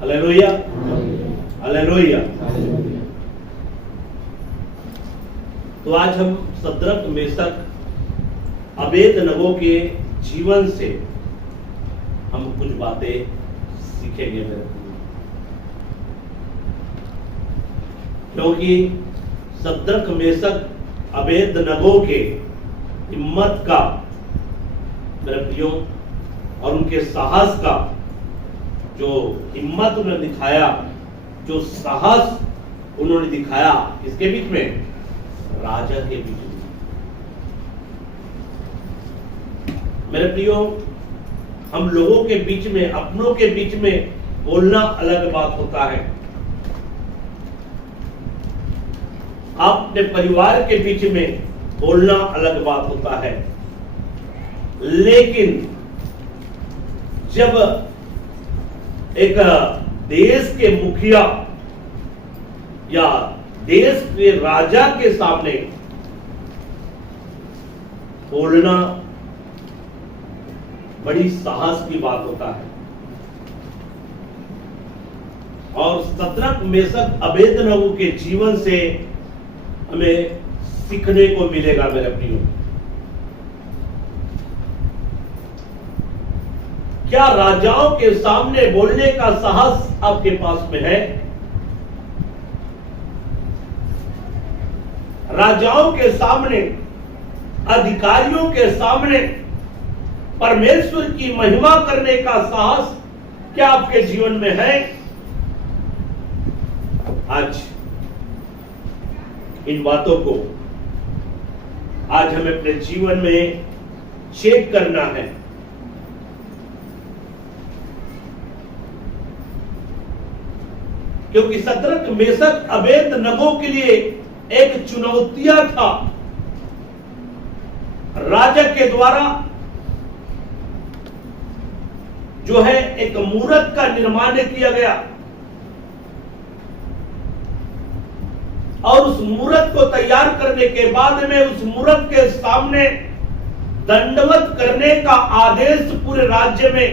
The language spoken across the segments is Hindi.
Hallelujah, hallelujah. तो आज हम सद्रक मेशक अबेदनगो के जीवन से हम कुछ बातें सीखेंगे मेरे भाई, क्योंकि सद्रक मेशक अबेदनगो के हिम्मत का मेरे प्रियो और उनके साहस का जो हिम्मत उन्होंने दिखाया, जो साहस उन्होंने दिखाया, किसके बीच में? राजा के बीच में। मेरे प्रियो, हम लोगों के बीच में, अपनों के बीच में बोलना अलग बात होता है। अपने परिवार के बीच में बोलना अलग बात होता है, लेकिन जब एक देश के मुखिया या देश के राजा के सामने बोलना बड़ी साहस की बात होता है। और सद्रक मेशक अबेदनगो के जीवन से हमें सीखने को मिलेगा मेरे प्रियो। क्या राजाओं के सामने बोलने का साहस आपके पास में है? राजाओं के सामने, अधिकारियों के सामने परमेश्वर की महिमा करने का साहस क्या आपके जीवन में है? आज इन बातों को आज हमें अपने जीवन में चेक करना है। क्योंकि सद्रक मेशक अबेदनगो के लिए एक चुनौतियां था। राजा के द्वारा जो है एक मूरत का निर्माण किया गया और उस मूरत को तैयार करने के बाद में उस मूरत के सामने दंडवत करने का आदेश पूरे राज्य में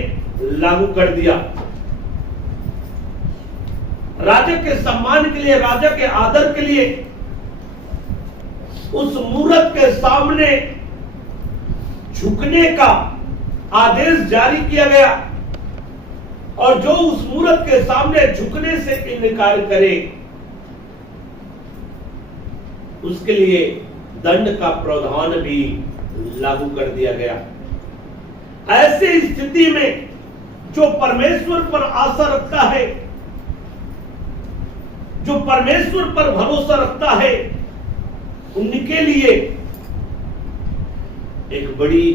लागू कर दिया। राजा के सम्मान के लिए, राजा के आदर के लिए उस मूरत के सामने झुकने का आदेश जारी किया गया और जो उस मूरत के सामने झुकने से इनकार करे उसके लिए दंड का प्रावधान भी लागू कर दिया गया। ऐसी स्थिति में जो परमेश्वर पर आशा रखता है, जो परमेश्वर पर भरोसा रखता है, उनके लिए एक बड़ी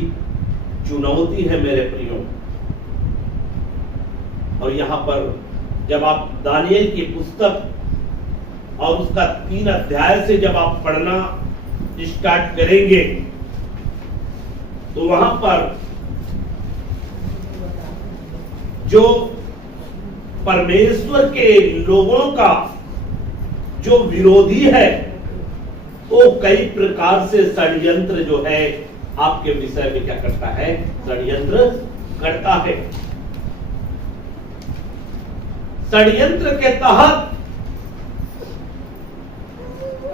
चुनौती है मेरे प्रियो। और यहां पर जब आप दानिएल की पुस्तक और उसका 3 अध्याय से जब आप पढ़ना स्टार्ट करेंगे तो वहां पर जो परमेश्वर के लोगों का जो विरोधी है वो कई प्रकार से षड्यंत्र जो है आपके विषय में क्या करता है? षड्यंत्र करता है। षड्यंत्र के तहत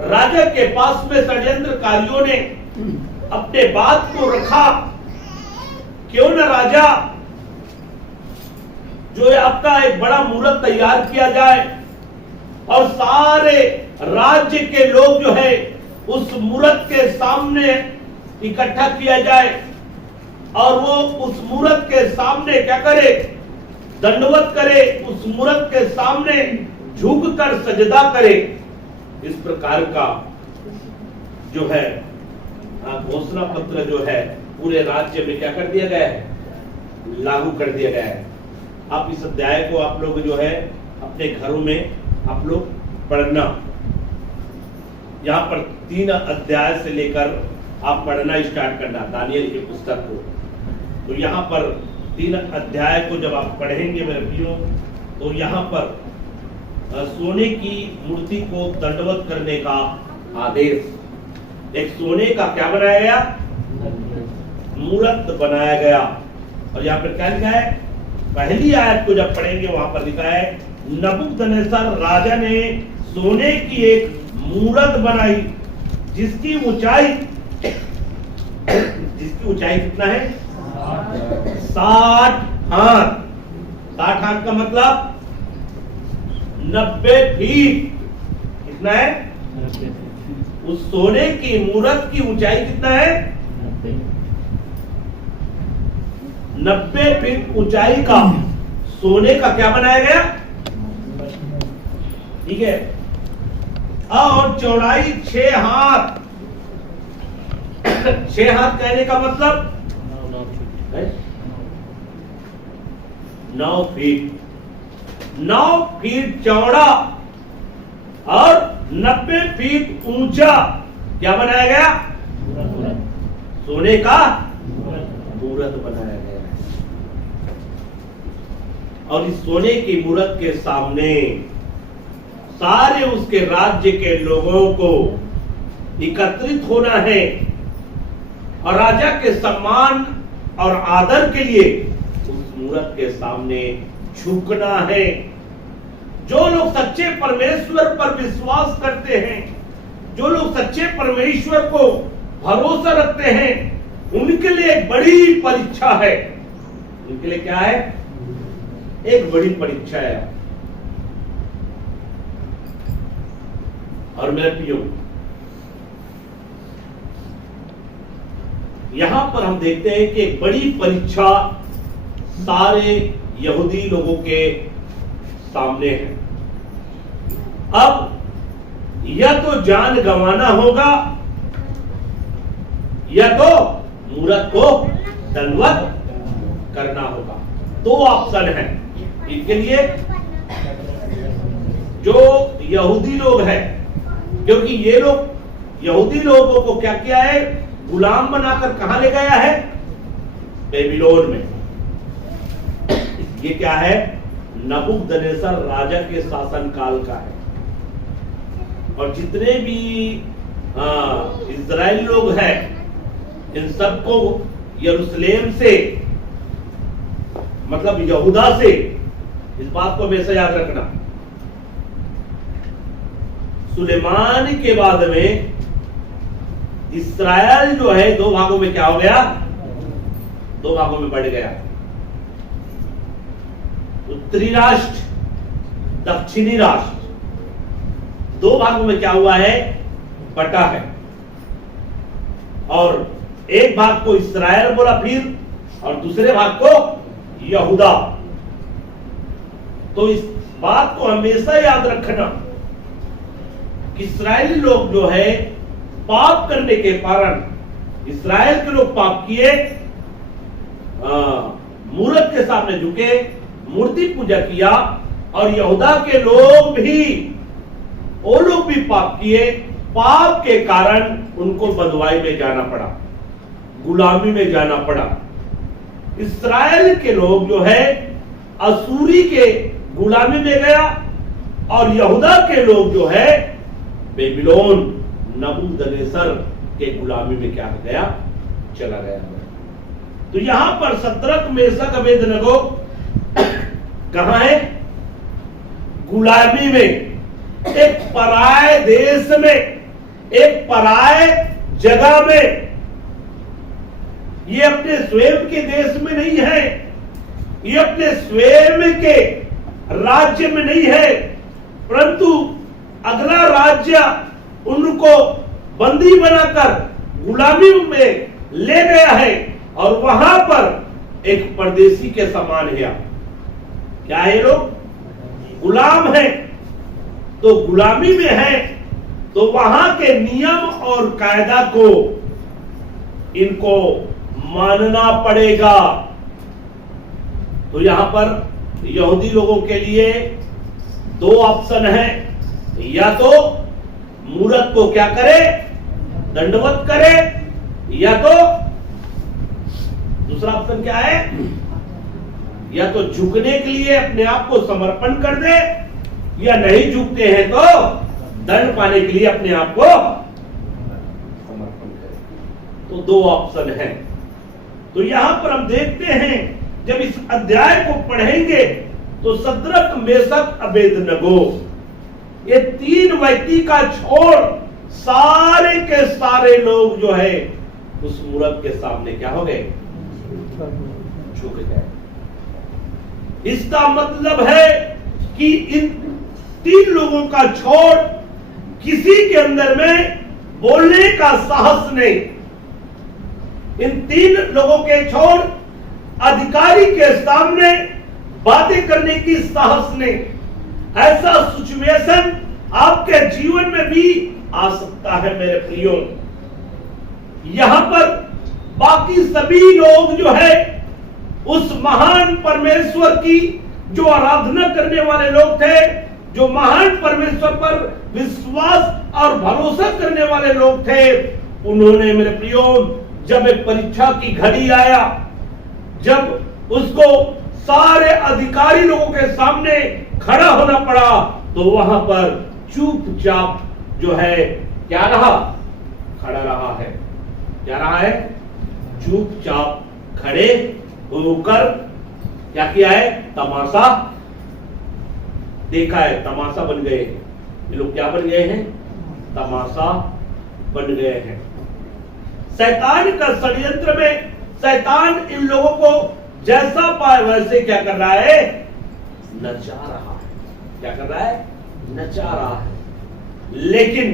राजा के पास में षड्यंत्रकारियों ने अपने बात को रखा, क्यों न राजा जो है आपका एक बड़ा मूरत तैयार किया जाए और सारे राज्य के लोग जो है उस मूरत के सामने इकट्ठा किया जाए और वो उस मूरत के सामने क्या करे? दंडवत करे, उस मूरत के सामने झुककर सजदा करे। इस प्रकार का जो है घोषणा पत्र जो है पूरे राज्य में क्या कर दिया गया है? लागू कर दिया गया है। आप इस अध्याय को आप लोग जो है अपने घरों में आप लोग पढ़ना। यहाँ पर 3 अध्याय से लेकर आप पढ़ना स्टार्ट करना दानिएल की पुस्तक को। तो यहाँ पर 3 अध्याय को जब आप पढ़ेंगे मेरे प्रियो तो यहाँ पर सोने की मूर्ति को दंडवत करने का आदेश, एक सोने का क्या बनाया गया? मूरत बनाया गया। और यहाँ पर क्या लिखा है? पहली आयत को जब पढ़ेंगे वहां पर लिखा है, नबूकदनेस्सर राजा ने सोने की एक मूरत बनाई जिसकी ऊंचाई कितना है? 60 हाथ। 60 हाथ का मतलब 90 फीट। कितना है? उस सोने की मूरत की ऊंचाई कितना है? 90 फीट ऊंचाई का सोने का क्या बनाया गया? ठीक है। और चौड़ाई 6 हाथ। 6 हाथ कहने का मतलब 9 फीट। 9 फीट चौड़ा और 90 फीट ऊंचा क्या बनाया गया? सोने का मूरत बनाया गया। और इस सोने की मूरत के सामने सारे उसके राज्य के लोगों को एकत्रित होना है और राजा के सम्मान और आदर के लिए उस मूरत के सामने झुकना है। जो लोग सच्चे परमेश्वर पर विश्वास करते हैं, जो लोग सच्चे परमेश्वर को भरोसा रखते हैं, उनके लिए एक बड़ी परीक्षा है। उनके लिए क्या है? एक बड़ी परीक्षा है। और मेरे प्रियो, यहां पर हम देखते हैं कि एक बड़ी परीक्षा सारे यहूदी लोगों के सामने है। अब या तो जान गंवाना होगा या तो मूरत को दंडवत करना होगा। 2 ऑप्शन है इनके लिए। जो यहूदी लोग हैं, क्योंकि ये लोग यहूदी लोगों को क्या किया है? गुलाम बनाकर कहां ले गया है? बेबीलोन में। ये क्या है? नबूकदनेस्सर राजा के शासन काल का है। और जितने भी इजराइल लोग हैं, इन सबको यरूशलेम से, मतलब यहूदा से, इस बात को हमेशा याद रखना, सुलेमान के बाद में इस्राएल जो है 2 भागों में क्या हो गया? 2 भागों में बढ़ गया। उत्तरी राष्ट्र, दक्षिणी राष्ट्र, 2 भागों में क्या हुआ है? बटा है। और एक भाग को इस्राएल बोला फिर, और दूसरे भाग को यहूदा। तो इस बात को हमेशा याद रखना कि इस्राएली लोग जो है पाप करने के कारण, इस्राएल के लोग पाप किए, मूरत के सामने झुके, मूर्ति पूजा किया, और यहूदा के लोग भी, वो लोग भी पाप किए। पाप के कारण उनको बंधुआई में जाना पड़ा, गुलामी में जाना पड़ा। इस्राएल के लोग जो है असूरी के गुलामी में गया, और यहूदा के लोग जो है बेबीलोन, नबूकदनेस्सर के गुलामी में क्या हो गया? चला गया। तो यहां पर शद्रक, मेशक, अबेदनगो कहां है? गुलामी में, एक पराये देश में, एक पराये जगह में। ये अपने स्वयं के देश में नहीं है, ये अपने स्वयं के राज्य में नहीं है, परंतु अगला राज्य उनको बंदी बनाकर गुलामी में ले गया है, और वहां पर एक परदेशी के समान है। क्या है? लोग गुलाम है। तो गुलामी में है, तो वहां के नियम और कायदा को इनको मानना पड़ेगा। तो यहां पर यहूदी लोगों के लिए 2 ऑप्शन है। या तो मूरत को क्या करे? दंडवत करे, या तो दूसरा ऑप्शन क्या है? या तो झुकने के लिए अपने आप को समर्पण कर दे, या नहीं झुकते हैं तो दंड पाने के लिए अपने आप को समर्पण करे। तो 2 ऑप्शन है। तो यहां पर हम देखते हैं जब इस अध्याय को पढ़ेंगे तो सद्रक, मेशक, अबेदनगो, ये तीन व्यक्ति का छोड़ सारे के सारे लोग जो है उस मूरत के सामने क्या हो गए? झुक गए। इसका मतलब है कि इन तीन लोगों का छोड़ किसी के अंदर में बोलने का साहस नहीं। इन तीन लोगों के छोड़ अधिकारी के सामने बातें करने की साहस नहीं। ऐसा सिचुएशन आपके जीवन में भी आ सकता है मेरे प्रियो। यहां पर बाकी सभी लोग जो है उस महान परमेश्वर की जो आराधना करने वाले लोग थे, जो महान परमेश्वर पर विश्वास और भरोसा करने वाले लोग थे, उन्होंने मेरे प्रियो जब एक परीक्षा की घड़ी आया, जब उसको सारे अधिकारी लोगों के सामने खड़ा होना पड़ा, तो वहां पर चुपचाप जो है क्या रहा? खड़ा रहा है। क्या रहा है? चुपचाप खड़े होकर क्या किया है? तमाशा देखा है। तमाशा बन गए हैं ये लोग। क्या बन गए हैं? तमाशा बन गए हैं। शैतान का षड्यंत्र में शैतान इन लोगों को जैसा पाए वैसे क्या कर रहा है? नचा रहा है। क्या कर रहा है? नचा रहा है। लेकिन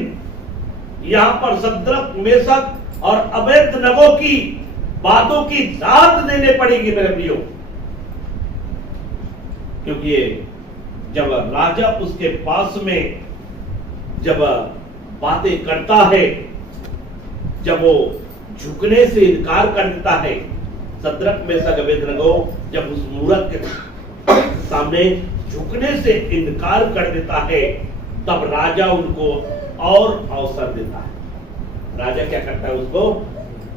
यहां पर सद्रक, मेशक और अबेदनगो की बातों की दाद देने पड़ेगी मेरे प्रियो, क्योंकि जब राजा उसके पास में जब बातें करता है, जब वो झुकने से इनकार कर देता है, सद्रक, मेशक, अबेदनगो जब उस मूरत के सामने झुकने से इनकार कर देता है, तब राजा उनको और अवसर देता है। राजा क्या करता है? उसको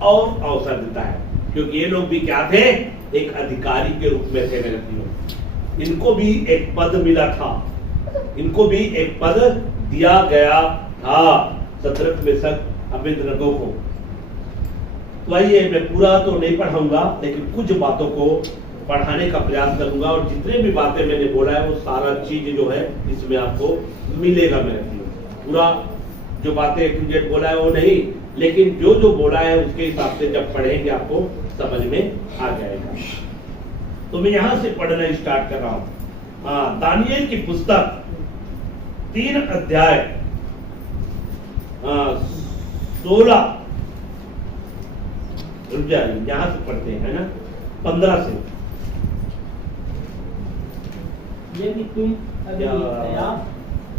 और अवसर देता है, क्योंकि ये लोग भी क्या थे? एक अधिकारी के रूप में थे मेरे प्रियो। इनको भी एक पद मिला था, इनको भी एक पद दिया गया था, सद्रक, मेशक, अबेदनगो को। तो आइए, मैं पूरा तो नहीं पढ़ाऊंगा, लेकिन कुछ बातों को पढ़ाने का प्रयास करूंगा, और जितने भी बातें मैंने बोला है वो सारा चीज जो है इसमें आपको मिलेगा मेरे प्रियो। पूरा जो बातें बोला है वो नहीं, लेकिन जो जो बोला है उसके हिसाब से जब पढ़ेंगे आपको समझ में आ जाएगा। तो मैं यहां से पढ़ना स्टार्ट कर रहा हूं। दानियेल की पुस्तक 3 अध्याय 16 रुक जाइए, यहां से पढ़ते हैं ना, 15 से। यदि तुम अभी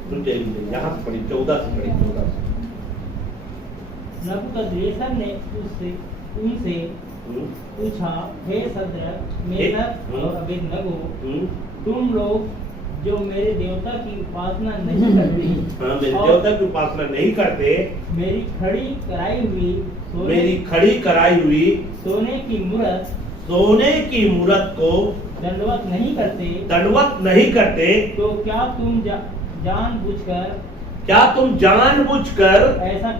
रुक जाइए, यहां से पढ़ी 14 से पढ़ी 14 से। नबूकदनेस्सर ने उनसे पूछा, हे सद्रक, मेशक और अबेदनगो, तुम लोग जो मेरे देवता की उपासना नहीं करते, मेरे देवता की उपासना नहीं करते, मेरी खड़ी कराई हुई सोने की मूरत को दंडवत नहीं करते, तो क्या तुम जानबूझकर ऐसा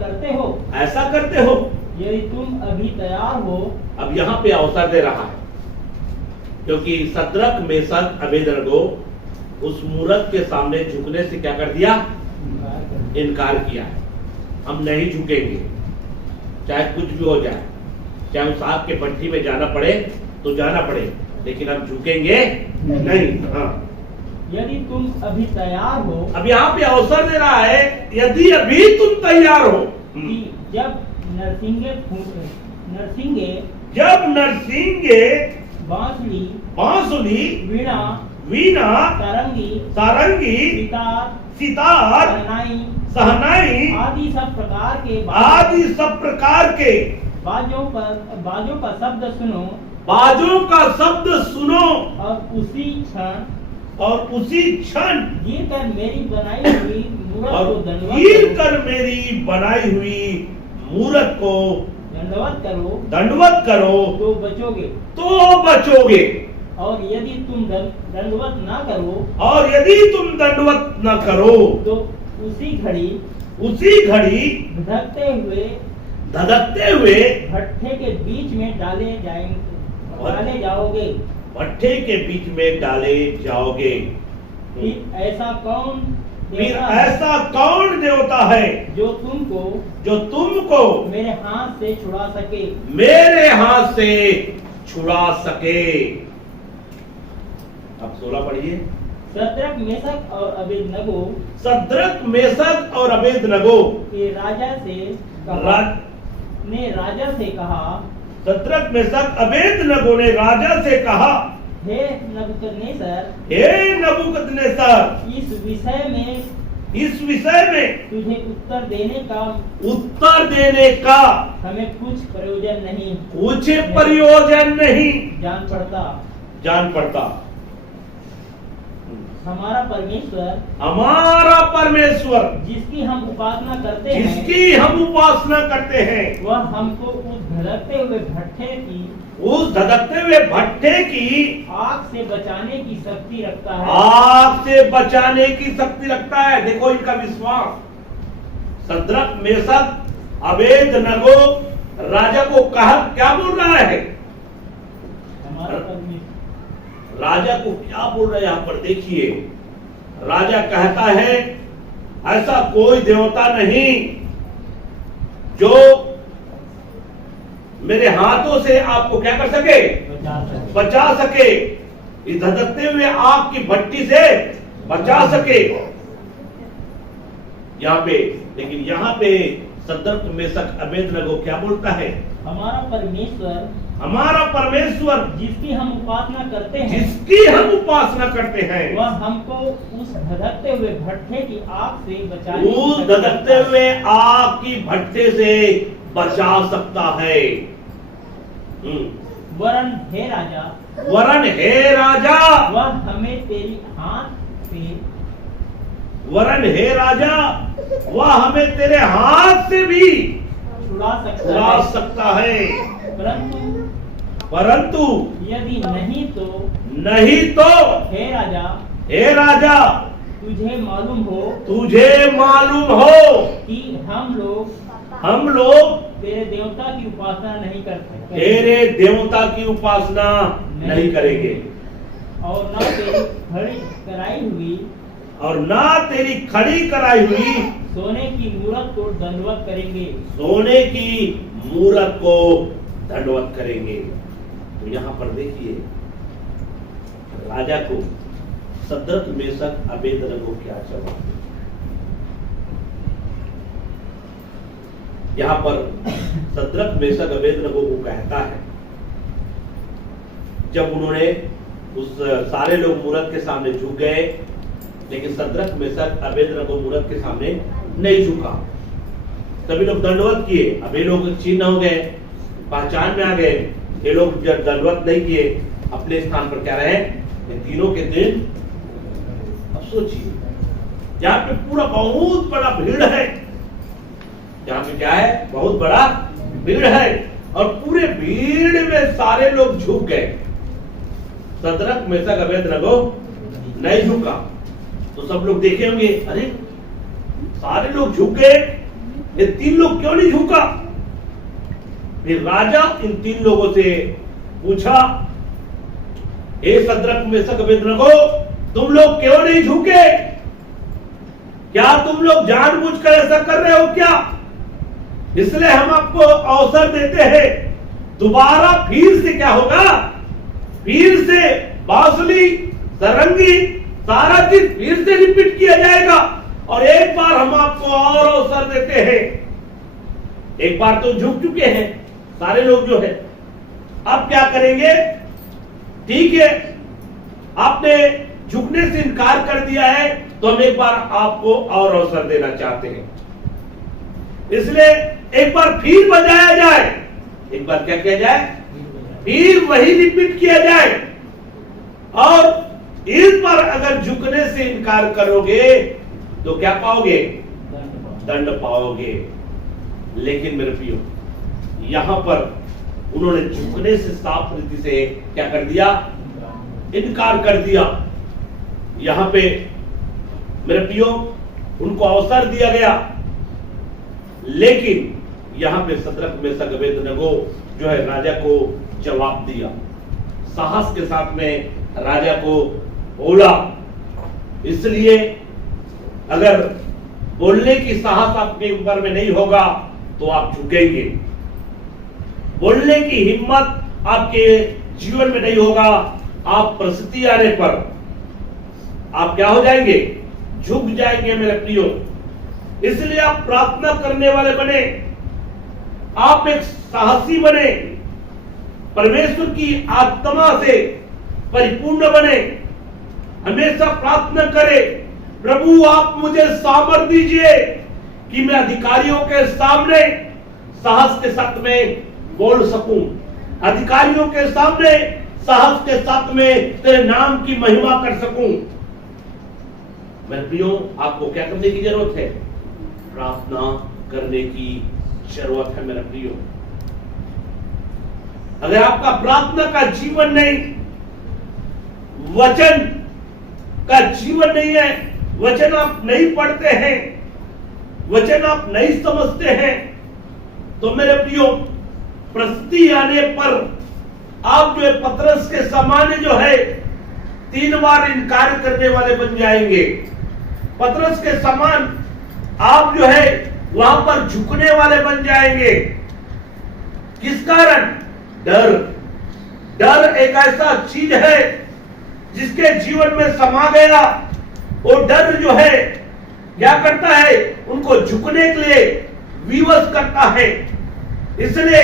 करते हो? यदि तुम अभी तैयार हो। अब यहाँ पे अवसर दे रहा है, क्योंकि सद्रक, मेशक, अबेदनगो उस मूरत के सामने झुकने से क्या कर दिया? इनकार किया है। हम नहीं झुकेंगे, चाहे कुछ भी हो जाए, चाहे उस आग के भट्ठी में जाना पड़े तो जाना पड़े, लेकिन हम झुकेंगे नहीं। हाँ, यदि तुम अभी तैयार हो। अब यहाँ पे अवसर दे रहा है, यदि अभी तुम तैयार हो। जब नरसिंगे बांसुरी, वीणा, सारंगी, सितार, सहनाई आदि सब प्रकार के बाजों का शब्द सुनो, और उसी क्षण गिर कर मेरी बनाई हुई मूरत को दंडवत करो, तो बचोगे। और यदि तुम दंडवत न करो, तो उसी घड़ी धधकते हुए भट्ठे के बीच में डाले जाओगे। भट्ठे के बीच में डाले जाओगे। फिर ऐसा कौन फिर देवता है ऐसा कौन देवता है जो तुमको मेरे हाथ से छुड़ा सके? मेरे हाथ से छुड़ा सके। अब 16 पढ़िए। शद्रक मेशक और अबेदनगो शद्रक मेशक और अबेदनगो के राजा से कहा शद्रक मेशक अबेदनगो ने राजा से कहा, हे नबूकदनेस्सर, हे नबूकदनेस्सर, इस विषय में तुझे उत्तर देने का हमें कुछ प्रयोजन नहीं जान पड़ता। हमारा परमेश्वर जिसकी हम उपासना करते हैं वह हमको उस धधकते हुए भट्ठे की आग से बचाने की शक्ति रखता है। देखो इनका विश्वास। शद्रक मेशक अबेदनगो राजा को कहा, क्या बोल रहा है? हमारा परमेश्वर राजा को क्या बोल रहा है यहां पर देखिए। राजा कहता है ऐसा कोई देवता नहीं जो मेरे हाथों से आपको क्या कर सके? बचा सके। इस धधकते हुए आग की भट्टी से बचा सके। यहाँ पे लेकिन यहाँ पे शद्रक मेशक अबेदनगो क्या बोलता है? हमारा परमेश्वर जिसकी हम उपासना करते हैं वह हमको उस धधकते हुए भट्ठे की आग की भट्टे से बचा सकता है। वरन हे राजा वह हमें तेरे हाथ से भी छुड़ा सकता है। परंतु यदि नहीं तो हे राजा तुझे मालूम हो कि हम लोग तेरे देवता की उपासना नहीं करते, तेरे देवता की उपासना नहीं करेंगे और न तेरी खड़ी कराई हुई सोने की मूरत को दंडवत करेंगे। तो यहाँ पर देखिए राजा को शद्रक मेशक अबेदनगो क्या जवाब। यहाँ पर शद्रक मेशक अबेदनगो को कहता है, जब उन्होंने उस सारे लोग मूरत के सामने झुक गए, लेकिन शद्रक मेशक अबेदनगो मूरत के सामने नहीं झुका। सभी लोग दंडवत किए। अब ये लोग चिन्ह हो गए, पहचान में आ गए। ये लोग जब दंडवत नहीं किए, अपने स्थान पर क्या रहे? ये तीनों के दिन। अब सोचिए यहाँ पे पूरा बहुत बड़ा भीड़ है। यहाँ पे क्या है? बहुत बड़ा भीड़ है और पूरे भीड़ में सारे लोग झुक गए। शद्रक मेशक अबेदनगो नहीं झुका। तो सब लोग देखे होंगे, अरे सारे लोग झुक गए, ये तीन लोग क्यों नहीं झुका? फिर राजा इन तीन लोगों से पूछा, हे शद्रक मेशक अबेदनगो, तुम लोग क्यों नहीं झुके? क्या तुम लोग जानबूझकर ऐसा कर रहे हो क्या? इसलिए हम आपको अवसर देते हैं। दोबारा फिर से क्या होगा? फिर से बांसुरी, सरंगी, सारा चीज फिर से रिपीट किया जाएगा और एक बार हम आपको और अवसर देते हैं। एक बार तो झुक चुके हैं सारे लोग जो है, अब क्या करेंगे? ठीक है, आपने झुकने से इनकार कर दिया है, तो हम एक बार आपको और अवसर देना चाहते हैं। इसलिए एक बार फिर बजाया जाए। एक बार क्या किया जाए? फिर वही रिपीट किया जाए। और इस बार अगर झुकने से इनकार करोगे तो क्या पाओगे? दंड पाओगे। लेकिन मेरे प्रियो, यहां पर उन्होंने झुकने से साफ रीति से क्या कर दिया? इनकार कर दिया। यहां पे मेरे प्रियो उनको अवसर दिया गया, लेकिन यहां पे शद्रक मेशक अबेदनगो जो है राजा को जवाब दिया। साहस के साथ में राजा को बोला। इसलिए अगर बोलने की साहस आपके ऊपर में नहीं होगा तो आप झुकेंगे। बोलने की हिम्मत आपके जीवन में नहीं होगा, आप परिस्थिति आने पर आप क्या हो जाएंगे? झुक जाएंगे मेरे प्रियो। इसलिए आप प्रार्थना करने वाले बने, आप एक साहसी बने, परमेश्वर की आत्मा से परिपूर्ण बने, हमेशा प्रार्थना करें, प्रभु आप मुझे सामर्थ दीजिए कि मैं अधिकारियों के सामने साहस के साथ में बोल सकूं, अधिकारियों के सामने साहस के साथ में तेरे नाम की महिमा कर सकूं। मेरे प्रियो, आपको क्या करने की जरूरत है? प्रार्थना करने की जरूरत है मेरे प्रियो। अगर आपका प्रार्थना का जीवन नहीं, वचन का जीवन नहीं है, वचन आप नहीं पढ़ते हैं, वचन आप नहीं समझते हैं, तो मेरे प्रियो परिस्थिति आने पर आप जो है पतरस के समान जो है 3 बार इनकार करने वाले बन जाएंगे। पतरस के समान आप जो है वहां पर झुकने वाले बन जाएंगे। किस कारण? डर। डर एक ऐसा चीज है जिसके जीवन में समा गया, और डर जो है क्या करता है? उनको झुकने के लिए विवश करता है। इसलिए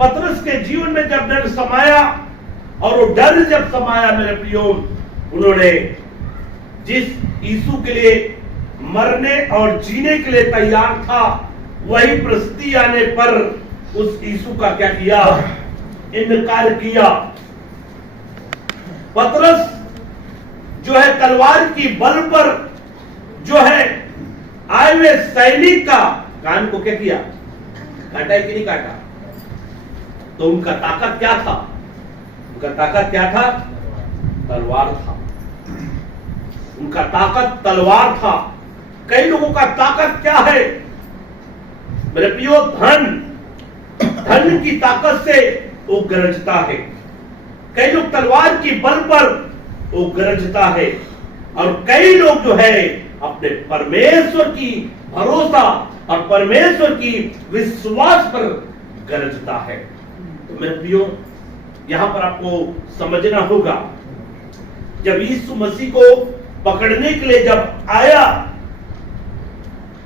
पतरस के जीवन में जब डर समाया, और वो डर जब समाया मेरे प्रियो, उन्होंने जिस यीशु के लिए मरने और जीने के लिए तैयार था, वही परिस्थिति आने पर उस यीशु का क्या किया? इनकार किया। पतरस जो है तलवार की बल पर जो है आए हुए सैनिक का कान को क्या किया? काटा है कि नहीं काटा? तो उनका ताकत क्या था? उनका ताकत क्या था? तलवार था। उनका ताकत तलवार था। कई लोगों का ताकत क्या है मेरे प्रियो? धन। धन की ताकत से वो गरजता है। कई लोग तलवार की बल पर वो गरजता है, और कई लोग जो है अपने परमेश्वर की भरोसा और परमेश्वर की विश्वास पर गरजता है। तो मेरे प्रियो, यहां पर आपको समझना होगा, जब यीशु मसीह को पकड़ने के लिए जब आया,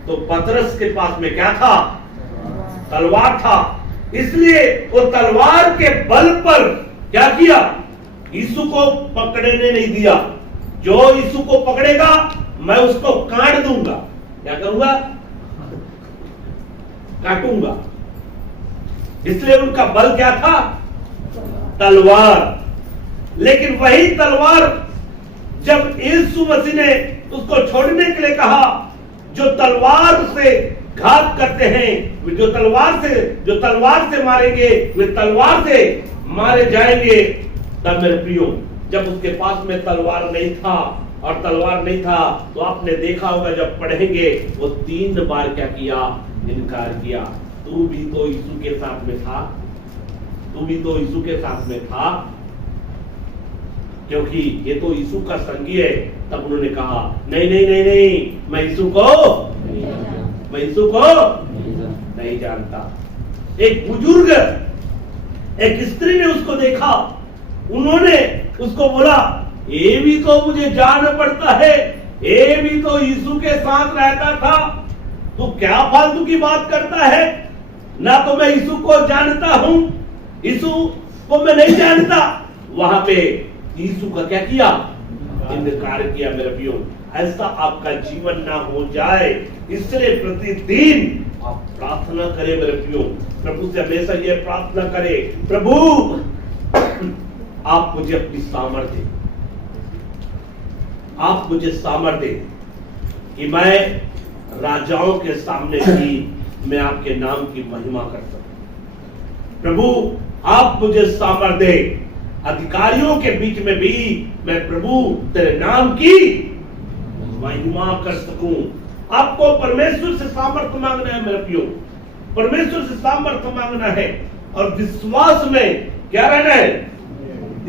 तो पतरस के पास में क्या था? तलवार था। इसलिए वो तलवार के बल पर क्या किया? यीशु को पकड़ने नहीं दिया। जो यीशु को पकड़ेगा मैं उसको काट दूंगा। क्या करूंगा? काटूंगा। इसलिए उनका बल क्या था? तलवार। लेकिन वही तलवार जब यीशु मसीह ने उसको छोड़ने के लिए कहा, जो तलवार से घात करते हैं, जो तलवार से मारेंगे, वे तलवार से मारे जाएंगे। तब मेरे प्रियो, जब उसके पास में तलवार नहीं था, और तलवार नहीं था, तो आपने देखा होगा जब पढ़ेंगे, वो 3 बार क्या किया? इनकार किया। तू भी तो यीशु के साथ में था, तू भी तो यीशु के साथ में था, क्योंकि ये तो यीशु का संगी है। तब उन्होंने कहा, नहीं नहीं नहीं नहीं, मैं यीशु को नहीं जानता। एक बुजुर्ग, एक स्त्री ने उसको देखा, उन्होंने उसको बोला, ये भी तो मुझे जानना पड़ता है, ये भी तो यीशु के साथ रहता था, तू क्या फालतू की बात करता है? ना तो मैं यीशु को जानता हूं, यीशु को मैं नहीं जानता। वहां पे यीशु का क्या किया? इनकार किया। मेरे प्रियो, ऐसा आपका जीवन ना हो जाए, इसलिए प्रतिदिन आप प्रार्थना करें मेरे प्रियो। प्रभु से हमेशा ये प्रार्थना करें, प्रभु आप मुझे अपनी सामर्थ्य दें, आप मुझे सामर्थ्य दें कि मैं राजाओं के सामने भी मैं आपके नाम की महिमा कर सकूं। प्रभु आप मुझे सामर्थ्य दें, अधिकारियों के बीच में भी मैं प्रभु तेरे नाम की महिमा कर सकूं। आपको परमेश्वर से सामर्थ्य मांगना है मेरे प्रियो, परमेश्वर से सामर्थ्य मांगना है, और विश्वास में क्या रहना है?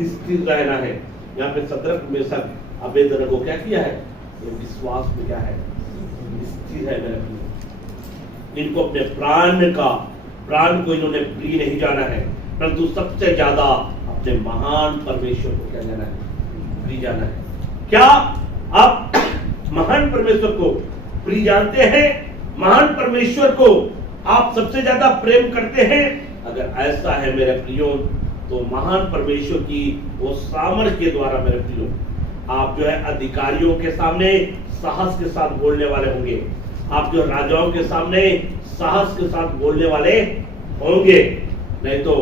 स्थिर रहना है। यहाँ पे सदरक मेशक अबेदनगो क्या किया है? ये विश्वास में क्या है? स्थिर है मेरे प्रिय। इनको अपने प्राण को इन्होंने प्रिय नहीं जाना है, परंतु सबसे ज्यादा अपने महान परमेश्वर को क्या जाना है? प्रिय जाना है। क्या आप महान परमेश्वर को प्रिय जानते हैं? महान परमेश्वर को आप सबसे ज्यादा प्रेम करते हैं? अगर ऐसा है मेरे प्रियो, तो महान परमेश्वर की वो सामर्थ्य के द्वारा मेरे प्रियो, आप जो है अधिकारियों के सामने साहस के साथ बोलने वाले होंगे। आप जो राजाओं के सामने साहस के साथ बोलने वाले होंगे। नहीं तो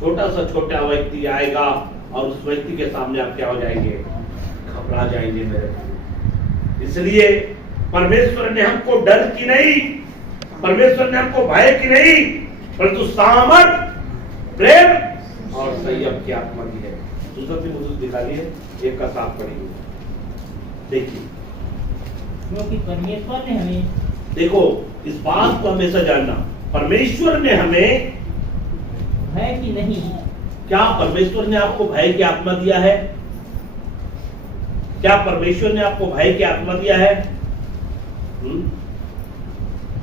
छोटा व्यक्ति आएगा और उस व्यक्ति के सामने आप क्या हो जाएंगे? घबरा जाएंगे मेरे। इसलिए परमेश्वर ने हमको डर की नहीं, परमेश्वर ने हमको भय की नहीं, परंतु सामर्थ, प्रेम और संयम की आत्मा दी है। दूसरा तीमुथियुस निकालिए, 1 का 7 पढ़िए। देखिए, क्योंकि परमेश्वर ने हमें, देखो इस बात को हमेशा जानना, परमेश्वर ने हमें भय की नहीं, क्या परमेश्वर ने आपको भय की आत्मा दिया है? क्या परमेश्वर ने आपको भय की आत्मा दिया है?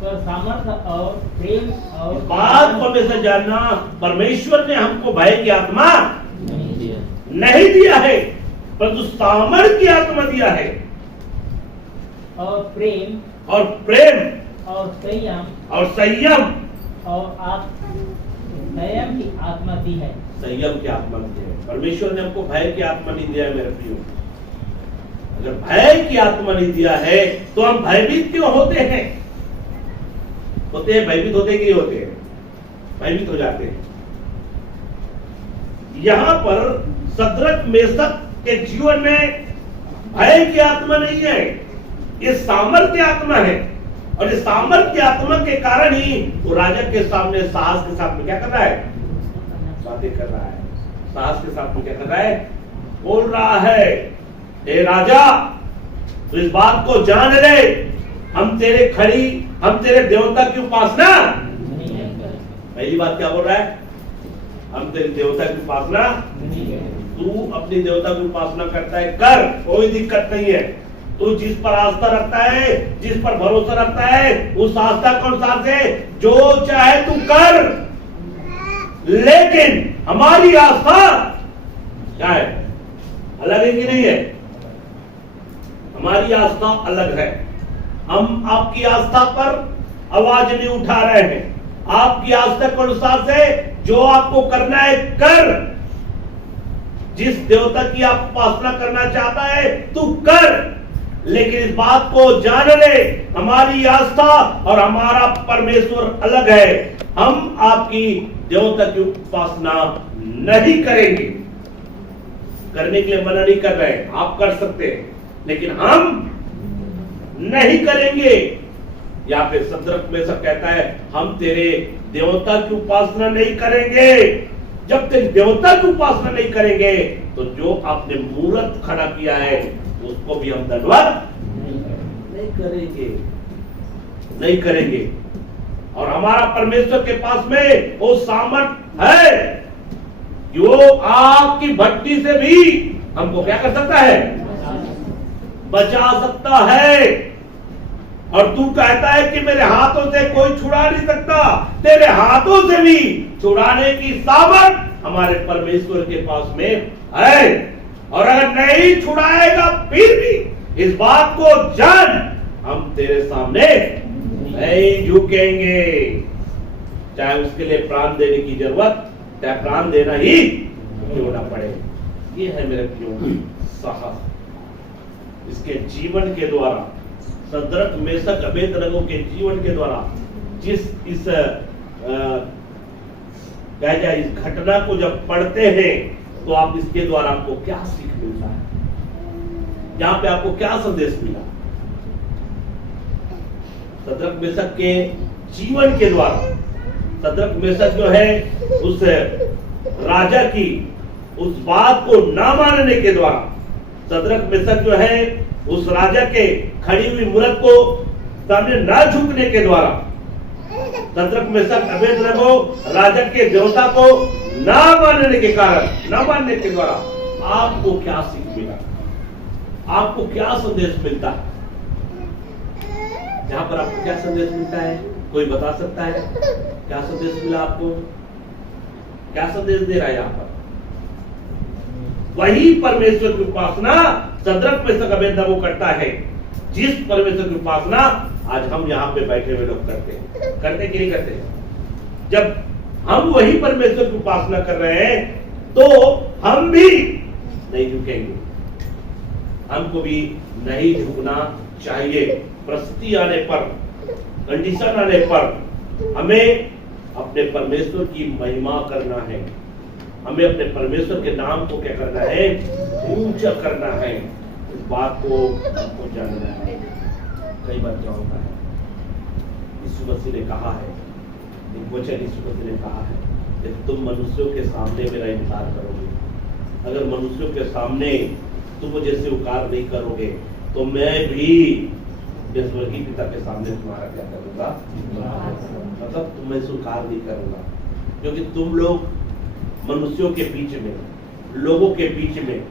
पर सामर्थ्य और प्रेम और बात को हमेशा जानना, परमेश्वर ने हमको भय की आत्मा नहीं दिया है, परंतु सामर्थ्य की आत्मा दिया है, और प्रेम और संयम और आप संयम की आत्मा दी है। संयम की आत्मा दी है। परमेश्वर ने हमको भय की आत्मा नहीं दिया है मेरे प्रियो। अगर भय की आत्मा नहीं दिया है तो हम भयभीत क्यों होते हैं? भयभीत होते कि होते हैं? भयभीत हो जाते हैं। यहां पर सदरक मेशक के जीवन में भय की आत्मा नहीं है, ये सामर्थ्य आत्मा है। और इस सामर्थ्य आत्मा के कारण ही वो राजा के सामने साहस के साथ में क्या कर रहा है? बातें कर रहा है। साहस के साथ में क्या कर रहा है? बोल रहा है, हे राजा, तो इस बात को जान ले, हम तेरे देवता की उपासना। पहली बात क्या बोल रहा है? हम तेरे देवता की उपासना। तू अपनी देवता की उपासना करता है, कर, कोई दिक्कत नहीं है। तू जिस पर आस्था रखता है, जिस पर भरोसा रखता है, उस आस्था के अनुसार से जो चाहे तू कर। लेकिन हमारी आस्था क्या है? अलग है कि नहीं है? हमारी आस्था अलग है। हम आपकी आस्था पर आवाज नहीं उठा रहे हैं। आपकी आस्था के अनुसार से जो आपको करना है कर। जिस देवता की आप उपासना करना चाहता है तू कर, लेकिन इस बात को जान ले, हमारी आस्था और हमारा परमेश्वर अलग है। हम आपकी देवता की उपासना नहीं करेंगे। करने के लिए मना नहीं कर रहे हैं, आप कर सकते हैं, लेकिन हम नहीं करेंगे। यहाँ पे सदरक मेशक कहता है, हम तेरे देवता की उपासना नहीं करेंगे। जब तेरे देवता की उपासना नहीं करेंगे तो जो आपने मूर्त खड़ा किया है उसको भी हम दंडवत नहीं करेंगे। और हमारा परमेश्वर के पास में वो सामर्थ है कि वो आग की भट्टी से भी हमको क्या कर सकता है? बचा सकता है। और तू कहता है कि मेरे हाथों से कोई छुड़ा नहीं सकता। तेरे हाथों से भी छुड़ाने की सामर्थ हमारे परमेश्वर के पास में है। और अगर नहीं छुड़ाएगा फिर भी इस बात को जान, हम तेरे सामने नहीं झुकेंगे। चाहे उसके लिए प्राण देने की जरूरत, चाहे प्राण देना ही क्यों ना पड़े। ये है मेरे प्रियो साहस। इसके जीवन के द्वारा, सदरक मेशक अबेदनगो के जीवन के द्वारा इस घटना को जब पढ़ते हैं तो आप इसके द्वारा आपको क्या सीख मिलता है? यहाँ पे आपको क्या संदेश मिला? सदरक मेशक के जीवन के द्वारा, सदरक मेशक जो है उस राजा की उस बात को ना मानने के द्वारा, सदरक मेशक जो है उस राजा के खड़ी हुई मूरत को सामने ना झुकने के द्वारा, सदरक मेशक अबेदनगो राजा के देवता को ना मानने के कारण, ना मानने के द्वारा आपको क्या सीख मिला, आपको क्या संदेश मिलता है? यहां पर आपको क्या संदेश मिलता है? कोई बता सकता है क्या संदेश मिला आपको? क्या संदेश दे रहा है यहां पर? वही परमेश्वर की उपासना सदरक मेशक अबेदनगो करता है, जिस परमेश्वर की उपासना आज हम यहाँ पे बैठे हुए लोग करते हैं। करते कि नहीं करते? जब हम वही परमेश्वर की उपासना कर रहे हैं तो हम भी नहीं झुकेंगे, हमको भी नहीं झुकना चाहिए। परिस्थिति आने पर, कंडीशन आने पर हमें अपने परमेश्वर की महिमा करना है, हमें अपने परमेश्वर के नाम को क्या करना है? ऊंचा करना है। इस बात को हमको जानना है। कई बार क्या होता है, यीशु मसीह ने कहा है, एक वचन यीशु मसीह ने कहा है कि तुम मनुष्यों के सामने मेरा इनकार करोगे, अगर मनुष्यों के सामने तुम मुझे स्वीकार नहीं करोगे तो मैं भी स्वर्गीय पिता के सामने तुम्हारा क्या करूंगा? मतलब तुम्हें स्वीकार नहीं करूंगा, क्योंकि तुम लोग मनुष्यों के बीच में, लोगों के बीच में,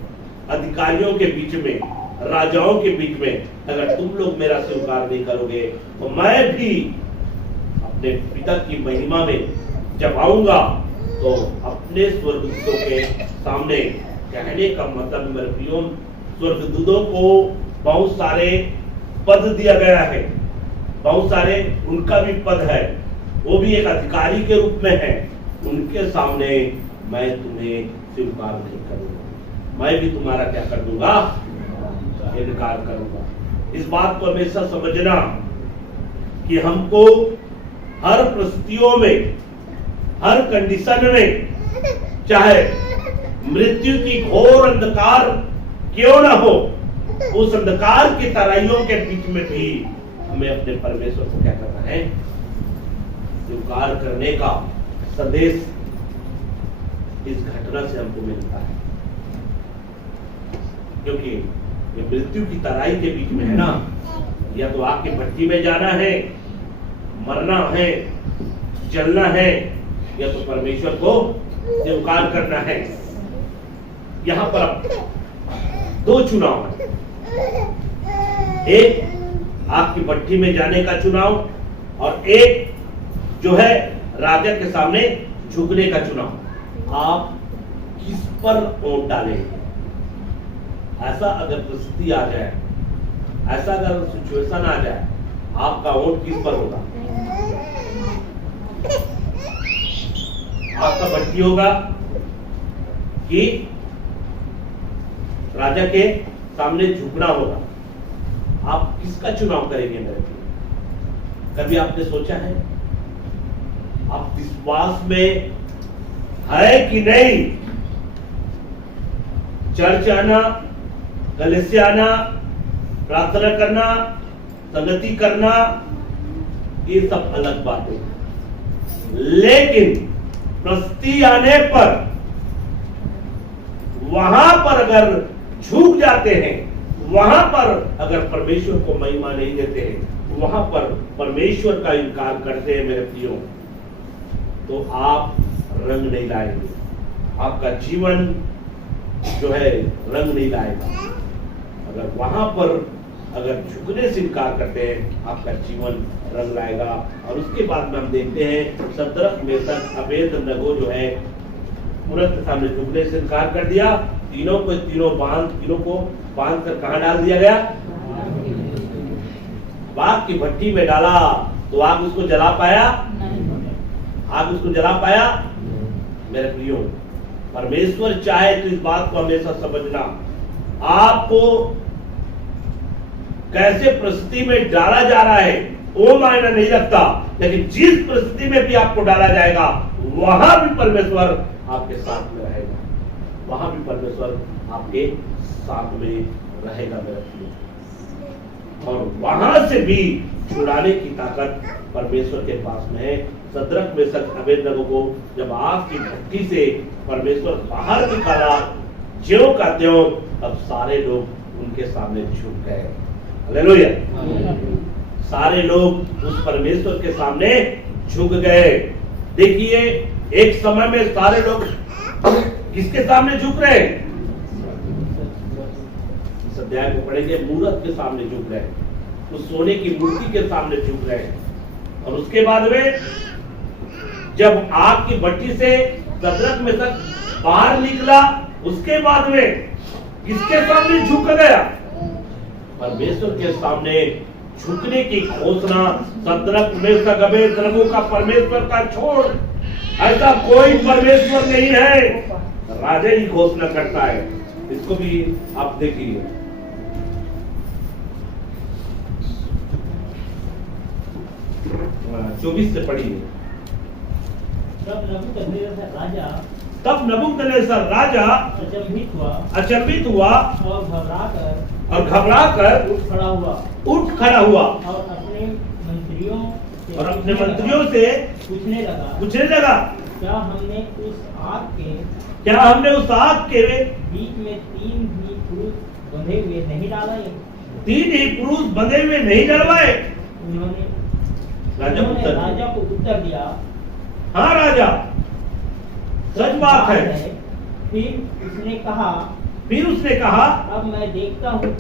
अधिकारियों के बीच में, राजाओं के बीच में अगर तुम लोग मेरा स्वीकार नहीं करोगे तो मैं भी अपने पिता की महिमा में जब आऊंगा तो अपने स्वर्गदूतों के सामने, कहने का मतलब मेरे प्रियो, स्वर्गदूतों को बहुत सारे पद दिया गया है, बहुत सारे उनका भी पद है, वो भी एक अधिकारी के रूप में है। उनके सामने मैं तुम्हें स्वीकार नहीं करूंगा, मैं भी तुम्हारा क्या कर दूंगा? इनकार करूंगा। इस बात को हमेशा समझना कि हमको हर परिस्थितियों में, हर कंडीशन में, चाहे मृत्यु की घोर अंधकार क्यों ना हो, उस अंधकार की तराइयों के बीच में भी हमें अपने परमेश्वर को क्या करना है? स्वीकार करने का संदेश इस घटना से हमको मिलता है, क्योंकि ये मृत्यु की तराई के बीच में है ना, या तो आग की भट्टी में जाना है, मरना है, जलना है, या तो परमेश्वर को स्वीकार करना है। यहां पर दो चुनाव है, एक आग की भट्टी में जाने का चुनाव और एक जो है राजा के सामने झुकने का चुनाव। आप किस पर वोट डालेंगे? ऐसा अगर परिस्थिति आ जाए, ऐसा अगर सिचुएशन आ जाए, आपका वोट किस पर होगा? आपका भट्टी होगा कि राजा के सामने झुकना होगा? आप किसका चुनाव करेंगे मेरे लिए? कभी आपने सोचा है? आप विश्वास में है कि नहीं? चर्च आना, कलीसिया आना, प्रार्थना करना, संगति करना, ये सब अलग बात है, लेकिन परिस्थिति आने पर वहां पर अगर झुक जाते हैं, वहां पर अगर परमेश्वर को महिमा नहीं देते हैं, वहां पर परमेश्वर का इनकार करते हैं मेरे प्रियो, तो आप रंग नहीं लाएंगे, आपका जीवन जो है रंग नहीं लाएगा। अगर वहां पर अगर झुकने से इनकार करते हैं, आपका जीवन रंग लाएगा। और उसके बाद में हम देखते हैं सदरक मेशक अबेदनगो जो है तुरंत के सामने झुकने से इनकार कर दिया। तीनों को बांध कर कहां डाल दिया गया? आग की भट्टी में डाला। तो आग उसको जला पाया? आग उसको जला पाया? मेरे प्रियो, परमेश्वर चाहे तो इस बात को हमेशा समझना, आपको कैसे परिस्थिति में डाला जा रहा है वो मायना नहीं रखता, लेकिन जिस परिस्थिति में भी आपको डाला जाएगा वहां भी परमेश्वर आपके साथ में रहेगा, वहां भी परमेश्वर आपके साथ में रहेगा मेरे प्रियो। और वहां से भी छुड़ाने की ताकत परमेश्वर के पास में है। सदरक मेशक अबेदनगो को जब आग की भट्टी से परमेश्वर बाहर निकाला, ज्यों का त्यों, अब सारे लोग उनके सामने झुक गए। हालेलुया। सारे लोग उस परमेश्वर के सामने झुक गए। देखिए एक समय में सारे लोग किसके सामने झुक रहे हैं? इस अध्याय को पढ़ेंगे, मूरत के सामने झुक रहे हैं, उस सोने की मूर्ति के सामने झुक रहे हैं। और उसके बाद में जब आग की भट्टी से सदरक मेशक बाहर निकला, उसके बाद में किसके सामने झुक गया? परमेश्वर के सामने झुकने की घोषणा सदरक मेशक अबेदनगो का परमेश्वर का छोड़ ऐसा कोई परमेश्वर नहीं है, राजा ही घोषणा करता है। इसको भी आप देखिए, चौबीस से पढ़िए। तब नबूकदनेस्सर राजा अचंभित हुआ और घबराकर उठ खड़ा हुआ और अपने मंत्रियों से पूछने लगा क्या हमने उस आग के बीच में तीन ही पुरुष बंधे हुए नहीं डलवाए? उन्होंने राजा को उत्तर दिया, हाँ राजा, सच बात है। फिर उसने कहा अब मैं देखता हूँ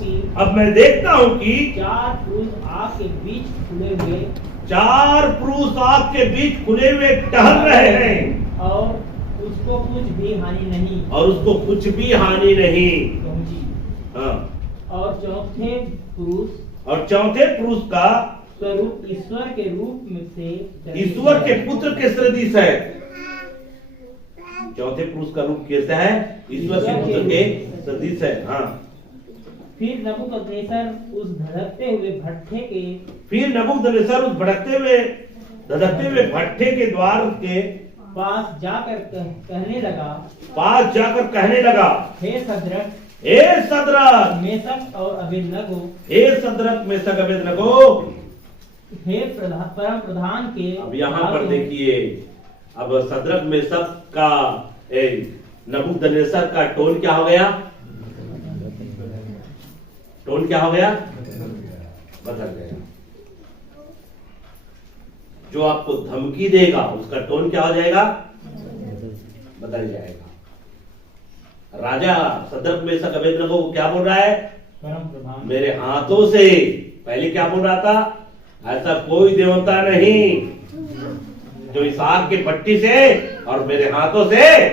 कि चार पुरुष आग के बीच खुले हुए टहल रहे हैं और उसको कुछ भी हानि नहीं। हाँ। और चौथे पुरुष का स्वरूप ईश्वर के रूप में से ईश्वर के पुत्र के सदृश है। चौथे पुरुष का रूप कैसा है? ईश्वर के पुत्र के सदृश है। हाँ। फिर नबूकदनेस्सर उस धधकते हुए भट्ठे के द्वार के पास जाकर कहने लगा, हे सदरक मेशक और अबेदनगो, हे परम प्रधान के। अब यहाँ पर देखिए, अब सदरक मेशक का नबूकदनेस्सर का टोन क्या हो गया? बदल गया। जो आपको धमकी देगा उसका टोन क्या हो जाएगा? बदल जाएगा। राजा सदरक मेशक अबेदनगो को क्या बोल रहा है? मेरे हाथों से, पहले क्या बोल रहा था? ऐसा कोई देवता नहीं जो इस आग की भट्टी से और मेरे हाथों से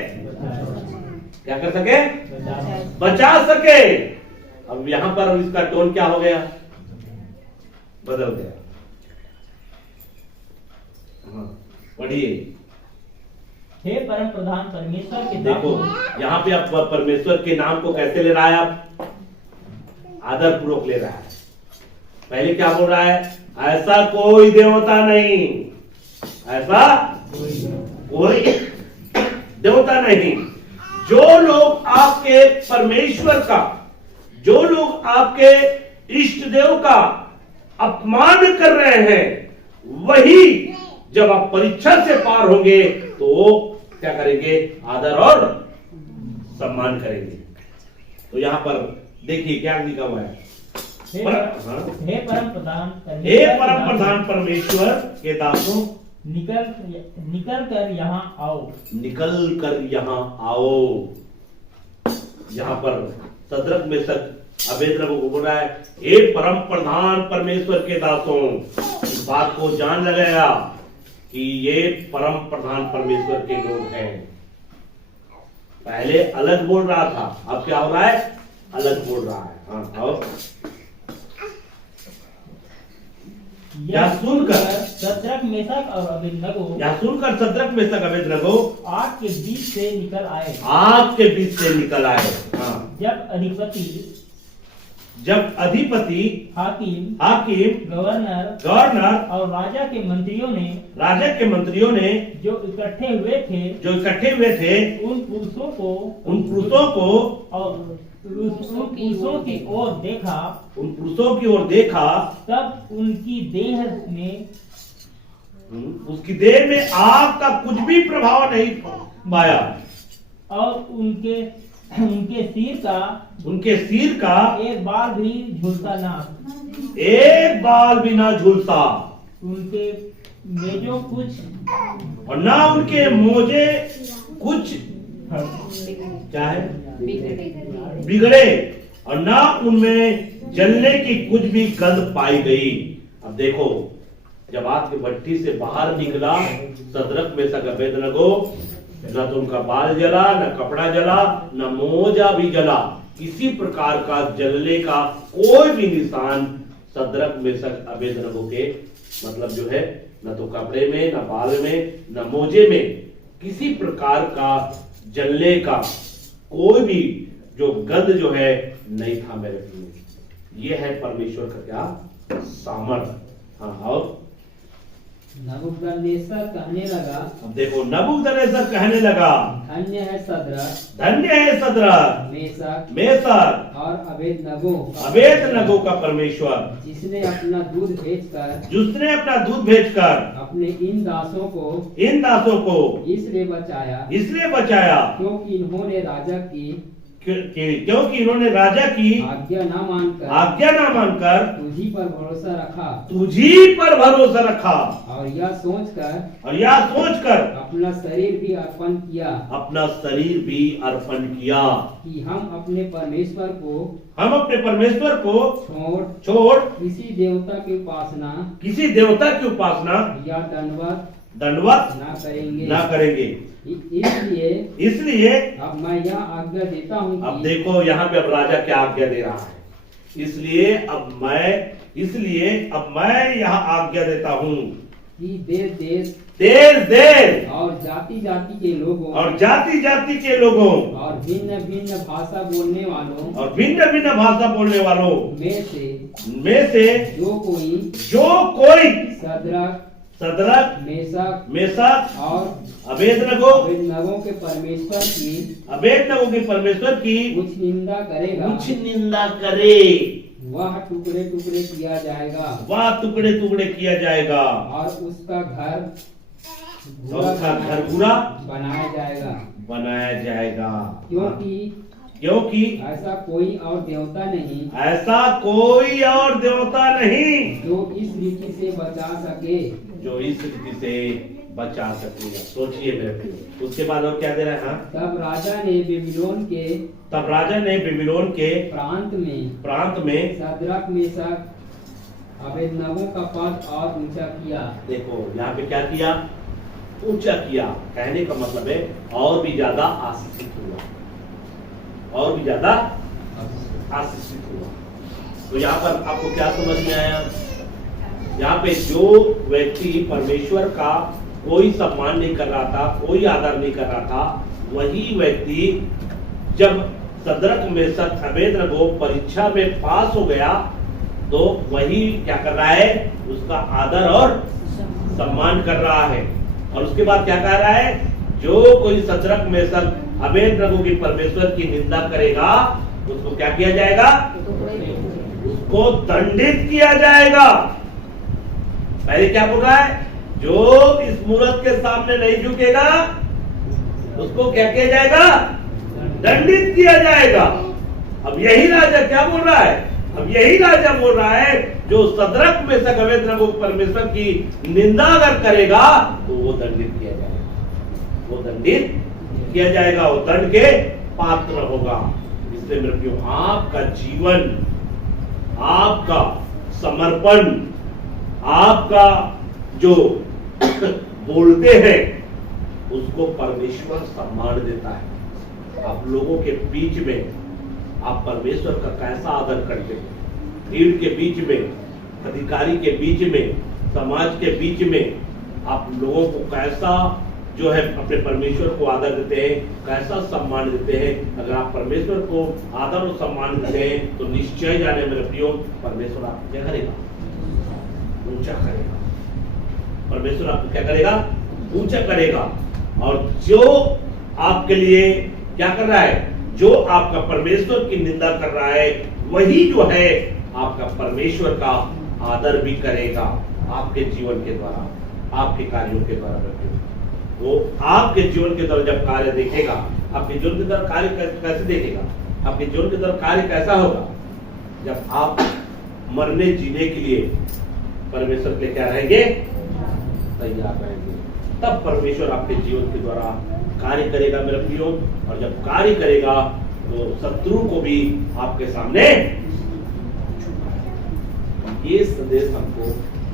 क्या कर सके? बचा सके। अब यहां पर इसका टोन क्या हो गया? बदल गया। पढ़िए। हे परम प्रधान परमेश्वर के, देखो यहाँ पे आप परमेश्वर के नाम को कैसे ले रहा है? आप आदर पूर्वक ले रहा है। पहले क्या बोल रहा है? ऐसा कोई देवता नहीं, ऐसा कोई देवता नहीं। जो लोग आपके परमेश्वर का, जो लोग आपके इष्ट देव का अपमान कर रहे हैं, वही जब आप परीक्षा से पार होंगे तो क्या करेंगे? आदर और सम्मान करेंगे। तो यहाँ पर देखिए क्या लिखा हुआ है? हे परम प्रधान परमेश्वर के दासों, निकल कर यहाँ आओ। यहाँ पर सदरक मेशक अबेदनगो को बोल रहा है, हे परम प्रधान परमेश्वर के दासों। इस बात को जान लगाया कि ये परम प्रधान परमेश्वर के लोग हैं। पहले अलग बोल रहा था, अब क्या हो रहा है? अलग बोल रहा है। हाँ, और यह सुनकर सदरक मेशक और अबेदनगो आग के बीच से निकल आए। हाँ। जब अधिपति हाकिम गवर्नर और राजा के मंत्रियों ने जो इकट्ठे हुए थे उन पुरुषों को और उन पुरुषों की ओर देखा, तब उनकी देह में आग का कुछ भी प्रभाव नहीं पाया और उनके सिर का एक बाल भी ना झूलता। उनके मेजों कुछ और ना उनके मोजे कुछ क्या है बिगड़े और ना उनमें जलने की कुछ भी गंध पाई गई। अब देखो, जब आग की भट्टी से बाहर निकला सदरक मेशक अबेदनगो, न तो उनका बाल जला, न कपड़ा जला, न मोजा भी जला। किसी प्रकार का जलने का कोई भी निशान सदरक मेशक अबेदनगो के मतलब जो है न तो कपड़े में, न बाल में, न मोजे में किसी प्रकार का जलने का कोई भी जो गंध जो है नहीं था मेरे प्रियो। ये है परमेश्वर का क्या सामर्थ। हाँ, और नबूकदनेस्सर कहने लगा, अब देखो नबूकदनेस्सर कहने लगा, धन्य है सदरक, धन्य है सदरक, मेशक, मेशक और अबेदनगो, अबेदनगो का परमेश्वर, जिसने अपना दूध भेजकर अपने इन दासों को इसलिए बचाया क्योंकि इन्होंने राजा की आज्ञा न मानकर तुझी पर भरोसा रखा और यह सोचकर अपना शरीर भी अर्पण किया कि हम अपने परमेश्वर को छोड़ किसी देवता की उपासना या दंडवत ना करेंगे। इसलिए अब मैं यह आज्ञा देता हूँ। अब देखो यहाँ पे अब राजा क्या आज्ञा दे रहा है। इसलिए अब मैं यह आज्ञा देता हूँ कि देश और जाति जाति के लोगों और भिन्न भिन्न भाषा बोलने वालों में से जो कोई सदरक मेशक और अबेदनगो के परमेश्वर की कुछ निंदा करे वह टुकड़े टुकड़े किया जाएगा और उसका घर पूरा बनाया जाएगा क्योंकि ऐसा कोई और देवता नहीं जो इस रीति से बचा सकेगा। सोचिए मेरे प्रियो, उसके बाद और क्या दे रहा है। हाँ? तब राजा ने बेबीलोन के प्रांत में सदरक मेशक अबेदनगो का पद और ऊंचा किया। देखो यहाँ पे क्या किया, ऊंचा किया। कहने का मतलब है और भी ज्यादा आशीषित हुआ। तो यहाँ पर आपको क्या समझ में आया, यहाँ पे जो व्यक्ति परमेश्वर का कोई सम्मान नहीं कर रहा था, कोई आदर नहीं कर रहा था, वही व्यक्ति जब सदरक मेशक अबेदनगो परीक्षा में पास हो गया तो वही क्या कर रहा है, उसका आदर और सम्मान कर रहा है। और उसके बाद क्या कह रहा है, जो कोई सदरक मेशक अबेदनगो की परमेश्वर की निंदा करेगा उसको क्या किया जाएगा, उसको दंडित किया जाएगा। पहले क्या बोल रहा है, जो इस मूरत के सामने नहीं झुकेगा उसको क्या किया जाएगा, दंडित किया जाएगा। अब यही राजा क्या बोल रहा है, जो सदरक मेशक अबेदनगो परमेश्वर की निंदा अगर करेगा तो वो दंडित किया जाएगा, वो दंड के पात्र होगा। इसलिए मेरे प्रियो, आपका जीवन, आपका समर्पण, आपका जो बोलते हैं उसको परमेश्वर सम्मान देता है। आप लोगों के बीच में आप परमेश्वर का कैसा आदर करते हैं, भीड़ के बीच में, अधिकारी के बीच में, समाज के बीच में आप लोगों को कैसा जो है अपने परमेश्वर को आदर देते हैं, कैसा सम्मान देते हैं। अगर आप परमेश्वर को आदर और सम्मान देते हैं तो निश्चय जाने मेरे प्रियो, परमेश्वर आपको क्या करेगा, ऊंचा करेगा। परमेश्वर आपको क्या करेगा, ऊंचा करेगा। और जो आपके लिए क्या कर रहा है, जो आपका परमेश्वर की निंदा कर रहा है, वही जो है आपका परमेश्वर का आदर भी करेगा आपके जीवन के द्वारा, आपके कार्यों के द्वारा। वो आपके जीवन के द्वारा जब कार्य देखेगा, आपके जीवन के द्वारा कार्य कैसे देखेगा, आपके जीवन के द्वारा कार्य कैसा होगा, जब आप मरने जीने के लिए परमेश्वर के क्या रहेंगे, तैयार रहेंगे, तब परमेश्वर आपके जीवन के द्वारा कार्य करेगा मेरे प्रियो। और जब कार्य करेगा तो शत्रु को भी आपके सामने, ये संदेश हमको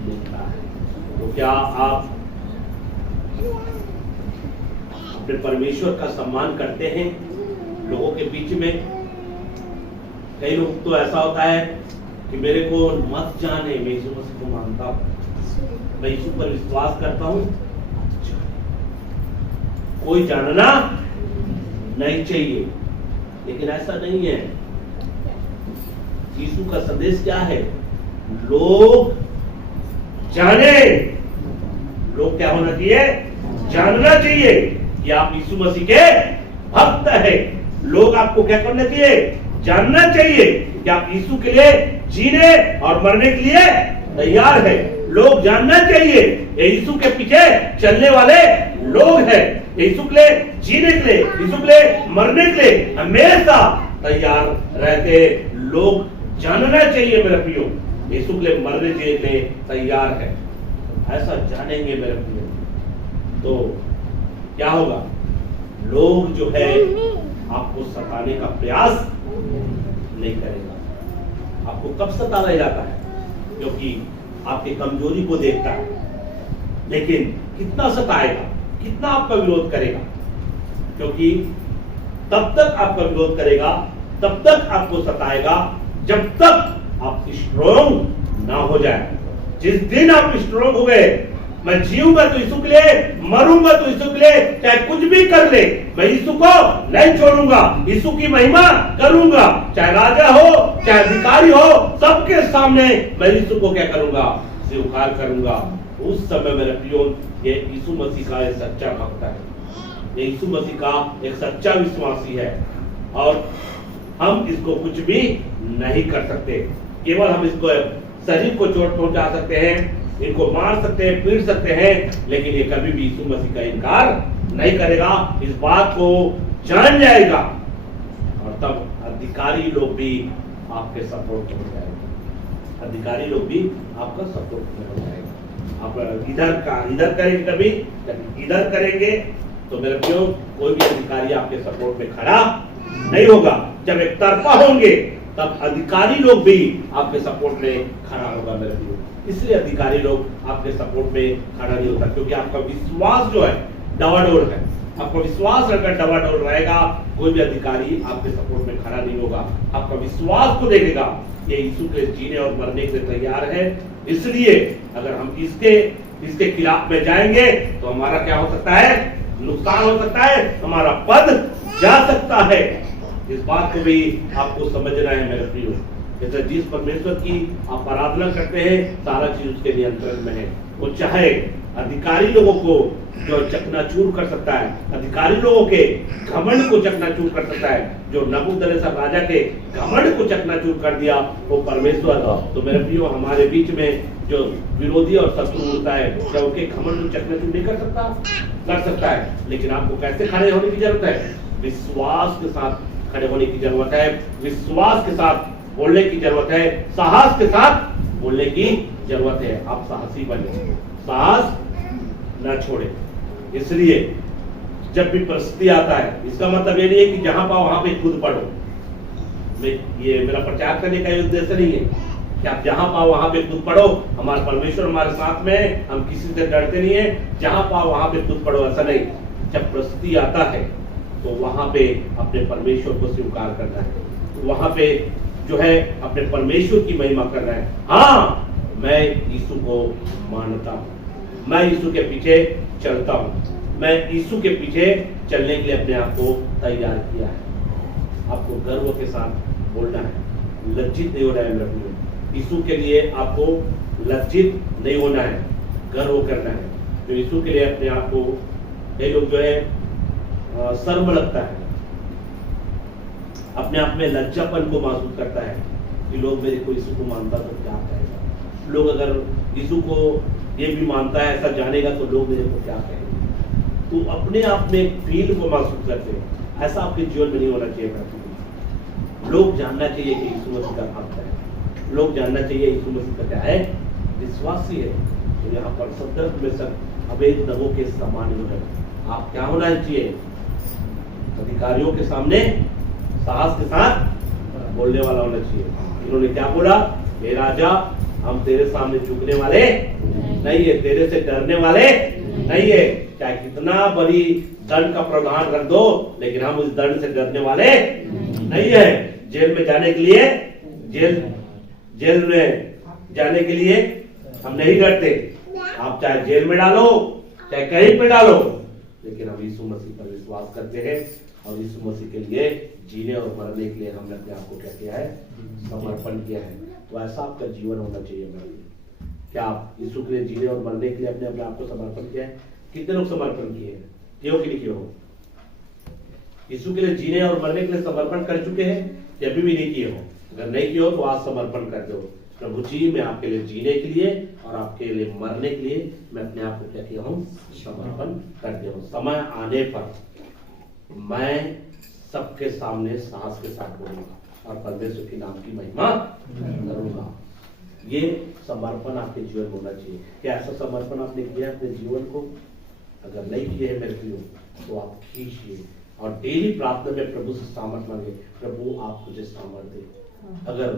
मिलता है। तो क्या आप अपने परमेश्वर का सम्मान करते हैं लोगों के बीच में? कई लोग तो ऐसा होता है कि मेरे को मत जाने, मैं यीशु मसीह को मानता हूं, मैं यीशु पर विश्वास करता हूं, कोई जानना नहीं चाहिए। लेकिन ऐसा नहीं है। यीशु का संदेश क्या है? लोग जाने, लोग क्या होना चाहिए? जानना चाहिए कि आप यीशु मसीह के भक्त हैं। लोग आपको क्या करना चाहिए? जानना चाहिए कि आप यीशु के लिए जीने और मरने के लिए तैयार है। लोग जानना चाहिए ये यीशु के पीछे चलने वाले लोग हैं, यीशु के लिए जीने के लिए, यीशु के लिए मरने के लिए हमेशा तैयार रहते। लोग जानना चाहिए मेरे प्रियो, यीशु के लिए मरने के लिए तैयार है। ऐसा जानेंगे मेरे प्रियो तो क्या होगा? लोग जो है आपको सताने का प्रयास नहीं करेगा। आपको कब सताया जाता है? क्योंकि आपकी कमजोरी को देखता है। लेकिन कितना सताएगा, कितना आपका विरोध करेगा? क्योंकि तब तक आपका विरोध करेगा, तब तक आपको सताएगा जब तक आप स्ट्रोंग ना हो जाए। जिस दिन आप स्ट्रोंग हो गए, मैं जीऊंगा तो यीशु के लिए, मरूंगा तो यीशु के लिए, चाहे कुछ भी कर ले मैं यीशु को नहीं छोड़ूंगा, यीशु की महिमा करूंगा। चाहे राजा हो, चाहे अधिकारी हो, सबके सामने मैं यीशु को क्या करूंगा? स्वीकार करूंगा। उस समय मेरे प्रियो ये यीशु मसीह का एक सच्चा भक्त है, ये यीशु मसीह का एक सच्चा विश्वासी है। और हम इसको कुछ भी नहीं कर सकते। केवल हम इसको शरीर को चोट पहुंचा सकते हैं, इनको मार सकते हैं, पीट सकते हैं, लेकिन ये कभी भी यीशु मसीह का इनकार नहीं करेगा। इस बात को जान जाएगा और तब अधिकारी लोग भी आपके सपोर्ट में हो जाएंगे। अधिकारी लोग भी आपका सपोर्ट में हो जाएगा। आप इधर करेंगे, कभी इधर करेंगे तो मेरे प्रियो कोई भी अधिकारी आपके सपोर्ट में खड़ा नहीं होगा। जब एक तरफा होंगे तब अधिकारी लोग भी आपके सपोर्ट में खड़ा होगा मेरे प्रियो। इसलिए अधिकारी लोग आपके सपोर्ट में खड़ा नहीं होता, क्योंकि आपका विश्वास जो है डवाडोल है। आपका विश्वास अगर डवाडोल रहेगा, कोई भी अधिकारी आपके सपोर्ट में खड़ा नहीं होगा। आपका विश्वास को देखेगा, ये यीशु के जीने और मरने के लिए तैयार है। इसलिए अगर हम इसके खिलाफ में जाएंगे तो हमारा क्या हो सकता है? नुकसान हो सकता है, हमारा पद जा सकता है। इस बात को भी आपको समझना है मेरे प्रियो। जैसे जिस परमेश्वर की आप आराधना करते हैं, सारा चीज उसके नियंत्रण में है। वो चाहे अधिकारी लोगों को जो चकनाचूर कर सकता है, अधिकारी लोगों के घमंड को चकनाचूर कर सकता है, जो नबूकदनेस्सर राजा के घमंड को चकनाचूर कर दिया वो परमेश्वर। तो मेरे प्रियो हमारे बीच में जो विरोधी और शत्रु होता है, क्या उनके घमंड को चकनाचूर नहीं कर सकता? कर सकता है। लेकिन आपको कैसे खड़े होने की जरूरत है? विश्वास के साथ खड़े होने की जरूरत है, विश्वास के साथ बोलने की जरूरत है, साहस के साथ बोलने की जरूरत है। आप साहसी बने, साहस न छोड़े। इसलिए जब भी परिस्थिति आता है, इसका मतलब ये नहीं है कि जहां पाओ वहां पे खुद पढ़ो। ये मेरा प्रचार करने का उद्देश्य नहीं है कि आप जहां पाओ वहां पे खुद पढ़ो, हमारा परमेश्वर हमारे साथ में है, हम किसी से डरते नहीं है, जहां पाओ वहां पे खुद पढ़ो, ऐसा नहीं। जब परिस्थिति आता है तो वहां पे अपने परमेश्वर को स्वीकार करना है, तो वहां पे जो है अपने परमेश्वर की महिमा करना है। हाँ, मैं यीशु को मानता हूँ, मैं यीशु के पीछे चलता हूँ, मैं यीशु के पीछे चलने के लिए अपने आप को तैयार किया है। आपको गर्व के साथ बोलना है, लज्जित नहीं होना है मेरे प्रियो। यीशु के लिए आपको लज्जित नहीं होना है, गर्व करना है। तो यीशु के लिए अपने आप को, कई लोग जो है शर्म लगता है, अपने आप में लज्जापन को महसूस करता है कि लोग मेरे को यीशु को मानता तो क्या कहेगा। लोग अगर यीशु को ये भी मानता है, ऐसा जानेगा तो लोग मेरे को क्या कहेंगे। तो अपने आप में एक फील को महसूस करते हैं। ऐसा आपके जीवन में नहीं होना चाहिए। लोग जानना चाहिए कि यीशु मसीह का भक्त है, लोग जानना चाहिए यीशु मसीह का क्या है? विश्वासी है। तो यहाँ पर संदर्भ में सब अवैध नगों के समान जो है आप क्या होना चाहिए, अधिकारियों के सामने साहस के साथ बोलने वाला होना चाहिए। इन्होंने क्या बोला, हे राजा हम तेरे सामने झुकने वाले नहीं है, तेरे से डरने वाले नहीं है, चाहे कितना बड़ी दंड का प्रावधान रख दो, लेकिन हम उस दंड से डरने वाले नहीं है। जेल में जाने के लिए जेल में जाने के लिए हम नहीं डरते। आप चाहे जेल में डालो चाहे कहीं पे डालो, लेकिन हम यीशु मसीह पर विश्वास करते हैं और यीशु मसीह के लिए जीने और मरने के लिए हमने अपने आप को क्या किया है, समर्पण किया है। तो ऐसा आपका जीवन होना चाहिए मेरे लिए। क्या आप यीशु के लिए जीने और मरने के लिए अपने आप को समर्पण किया है? कितने लोग समर्पण किए हैं, किए हो कि नहीं किए हो? यीशु के लिए जीने और मरने के लिए समर्पण कर चुके हैं या अभी भी नहीं किए हो? अगर नहीं किए हो तो आज समर्पण कर दो, प्रभु जी मैं आपके लिए जीने के लिए और आपके लिए मरने के लिए मैं अपने आप को क्या किया हूँ, समर्पण कर दिया हूँ। समय आने पर मैं सबके सामने साहस के साथ बोलूंगा और परमेश्वर के नाम की महिमा करूंगा। ये समर्पण आपके जीवन में होना चाहिए। क्या ऐसा समर्पण आपने किया अपने जीवन को? अगर नहीं किए है मेरे प्रियो तो आप कीजिए और डेली प्रार्थना में प्रभु से सामर्थ मांगे, प्रभु आप मुझे सामर्थ दे। अगर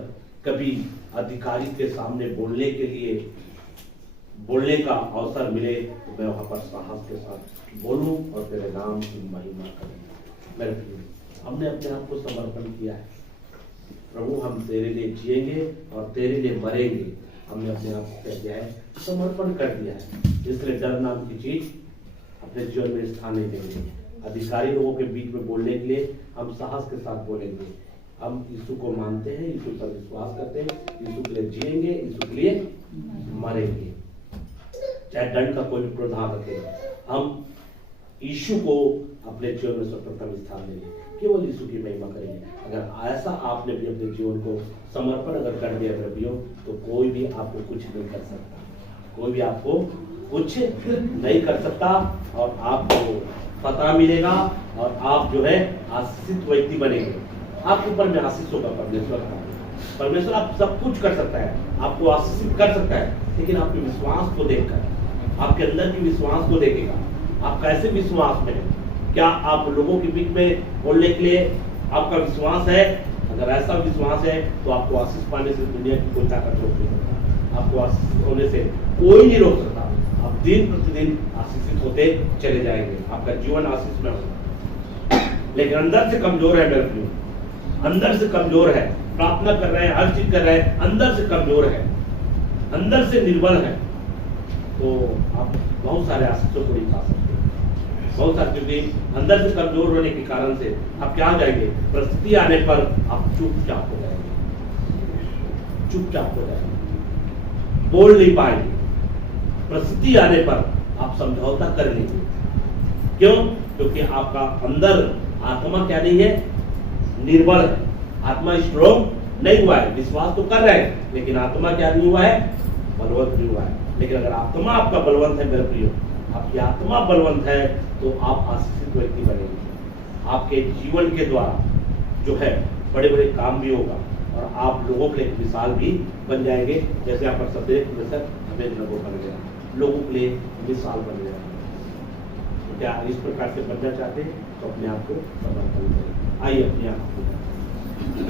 कभी अधिकारी के सामने बोलने के लिए बोलने का अवसर मिले तो मैं वहां पर साहस के साथ बोलूं और तेरे नाम की महिमा करूं। मेरे प्रियो हमने अपने आप को समर्पण किया है, प्रभु हम तेरे लिए जिएंगे और तेरे लिए मरेंगे। हमने अपने आप को क्या किया है, समर्पण कर दिया है। इसलिए डर नाम की चीज अपने जीवन में स्थान नहीं देंगे। अधिकारी लोगों के बीच में बोलने के लिए हम साहस के साथ बोलेंगे। हम यीशु को मानते हैं, यीशु पर विश्वास करते हैं, यीशु के लिए जिएंगे, यीशु के लिए मरेंगे, चाहे दंड का कोई भी प्रावधान रखे। हम यीशु को अपने जीवन में सर्वप्रथम स्थान देंगे, केवल यीशु की महिमा करेंगे। अगर ऐसा आपने भी अपने जीवन को समर्पण अगर कर दिया प्रभु, तो कोई भी आपको कुछ नहीं कर सकता, कोई भी आपको कुछ नहीं कर सकता और आपको पता मिलेगा और आप जो है आशीषित व्यक्ति बनेंगे। आपके ऊपर में आशीष होगा परमेश्वर का। परमेश्वर आप सब कुछ कर सकता है, आपको आशीषित कर सकता है, लेकिन आपके विश्वास को देखकर, आपके अंदर की विश्वास को देखेगा। आप कैसे विश्वास में हैं? क्या आप लोगों के बीच में बोलने के लिए आपका विश्वास है? अगर ऐसा विश्वास है तो आपको आशीष पाने से दुनिया की कोई ताकत रोक नहीं सकता। आपको आशीष होने से कोई नहीं रोक सकता। आप दिन प्रतिदिन आशीषित होते चले जाएंगे, आपका जीवन आशीष में होगा। लेकिन अंदर से कमजोर है मेरे प्रियो, अंदर से कमजोर है, प्रार्थना कर रहे हैं, हर चीज कर रहे हैं, अंदर से कमजोर है, अंदर से निर्बल है, तो आप बहुत सारे आशीषों को नहीं पा सकते। बहुत सारे, क्योंकि अंदर से कमजोर होने के कारण से आप क्या जाएंगे, परिस्थिति आने पर आप चुपचाप हो जाएंगे, चुपचाप हो जाएंगे, बोल नहीं पाएंगे। परिस्थिति आने पर आप समझौता कर लेंगे। क्यों? क्योंकि आपका अंदर आत्मा क्या नहीं है, निर्बल है, आत्मा स्ट्रोंग नहीं हुआ है। विश्वास तो कर रहे हैं लेकिन आत्मा क्या नहीं हुआ है, बलवंत नहीं हुआ है। लेकिन अगर आत्मा आपका बलवंत है मेरे प्रियो, आपकी आत्मा बलवंत है तो आप आशीषित व्यक्ति बनेंगे। आपके जीवन के द्वारा जो है बड़े बड़े काम भी होगा और आप लोगों के लिए एक मिसाल भी बन जाएंगे। जैसे आप सफेद हमें नगो बन गया, लोगों के लिए मिसाल बन गया। तो क्या इस प्रकार से बनना चाहते हैं तो अपने आप को समर्पण करें। आइए अपने आप को